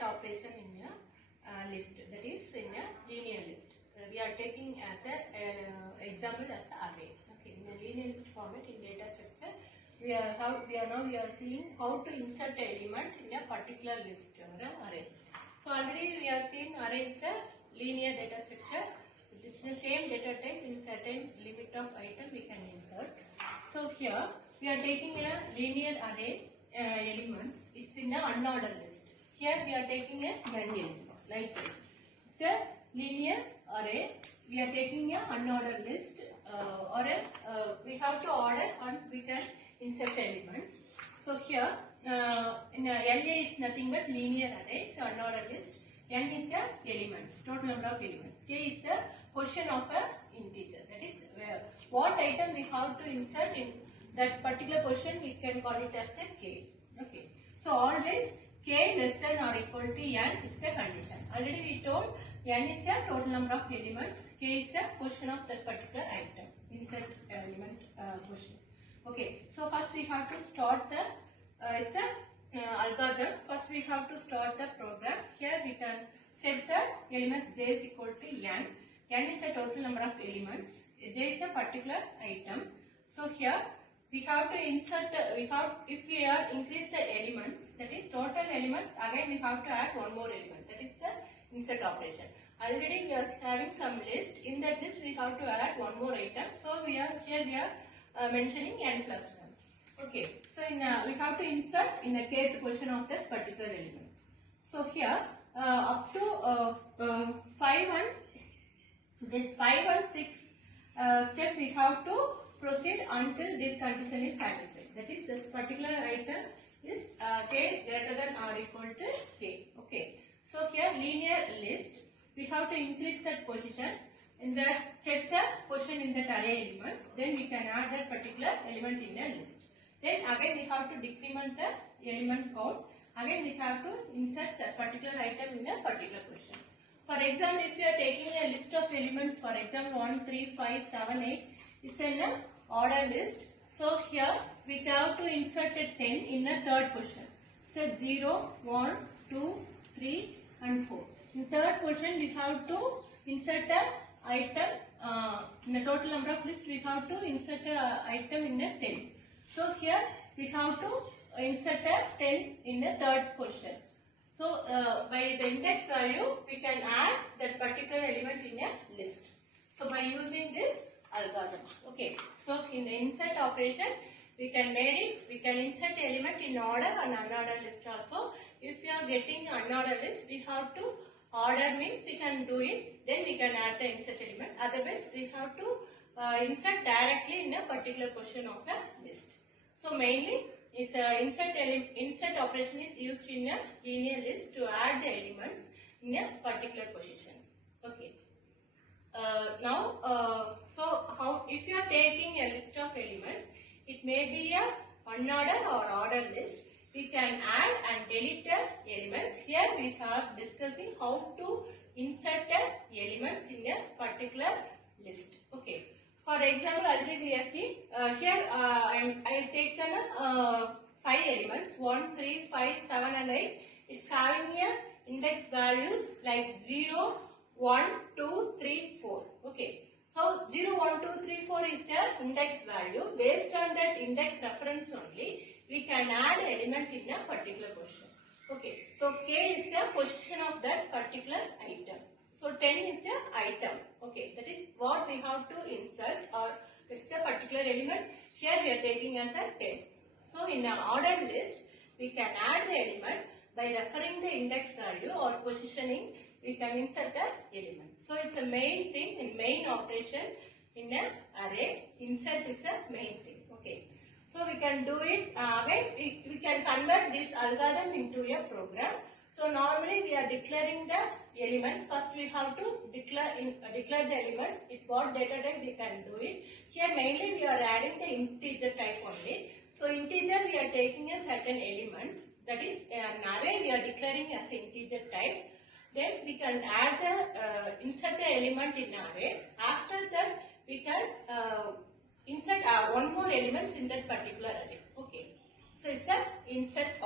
insert operation in a list, that is in a linear list. We are taking as a example as an array. Okay, in a linear list format in data structure, we are seeing how to insert an element in a particular list or an array. So already we are seeing array is a linear data structure. It's the same data type, in certain limit of item we can insert. So here we are taking a linear array elements. It's in an unordered list. Here we are taking a n elements like this. It's a linear array. We are taking a unordered list we have to order and we can insert elements. So here in LA is nothing but linear array. So unordered list. N is the elements, total number of elements. K is the position of a integer. That is what item we have to insert in that particular position, we can call it as a K. Okay. So always K less than or equal to N is the condition. Already we told N is the total number of elements. K is the position of that particular item. Insert element position. Okay. So first we have to start the it's a algorithm. First we have to start the program. Here we can set the elements j is equal to n. N is the total number of elements. J is a particular item. So here we have to insert. If we are increase the elements, that is total elements. Again we have to add one more element. That is the insert operation. Already we are having some list. In that list we have to add one more item. So we are mentioning n plus 1. Okay. So we have to insert in the kth position of that particular element. So here up to 5 and 6 step we have to proceed until this condition is satisfied. That is, this particular item is k greater than or equal to k. Okay. So here linear list, we have to increase that position. In that, check the position in that array elements. Then we can add that particular element in a list. Then again we have to decrement the element count. Again we have to insert that particular item in a particular position. For example, if you are taking a list of elements, for example 1, 3, 5, 7, 8, it's in an order list. So here we have to insert a 10 in a third position. So 0, 1, 2, 3 and 4. In third position we have to insert a item in the total number of list we have to insert a item in a 10. So here we have to insert a 10 in the third position. So by the index value we can add that particular element in a list. So by using this algorithm. Okay. So in the insert operation we can insert element in order and unordered list also. If you are getting unordered list, we have to order means we can do it. Then we can add the insert element. Otherwise we have to insert directly in a particular position of a list. So mainly is insert operation is used in a linear list to add the elements in a particular positions. Okay. So how if you are taking a list of elements, it may be a unordered or ordered list. We can add and delete the elements. Here we are discussing how to insert the elements in a particular list. Okay. For example, already we are seeing here I have taken 5 elements 1, 3, 5, 7 and 8. It's having a index values like 0, 1, 2, 3, 4. Okay. So 0, 1, 2, 3, 4 is the index value. Based on that index reference only, we can add element in a particular position. Okay. So K is the position of that particular item. So 10 is the item. Okay. That is what we have to insert, or it's a particular element. Here we are taking as a 10. So in an ordered list, we can add the element by referring the index value or positioning. We can insert the element. So it's a main thing in main operation in an array. Insert is a main thing. Okay. So we can do it. Again, we can convert this algorithm into a program. So normally we are declaring the elements. First we have to declare the elements. It what data type we can do it. Here mainly we are adding the integer type only. So integer we are taking a certain elements. That is an array we are declaring as integer type. Then we can add the insert the element in array. After that we can insert one more elements in that particular array. Okay. So it's a insert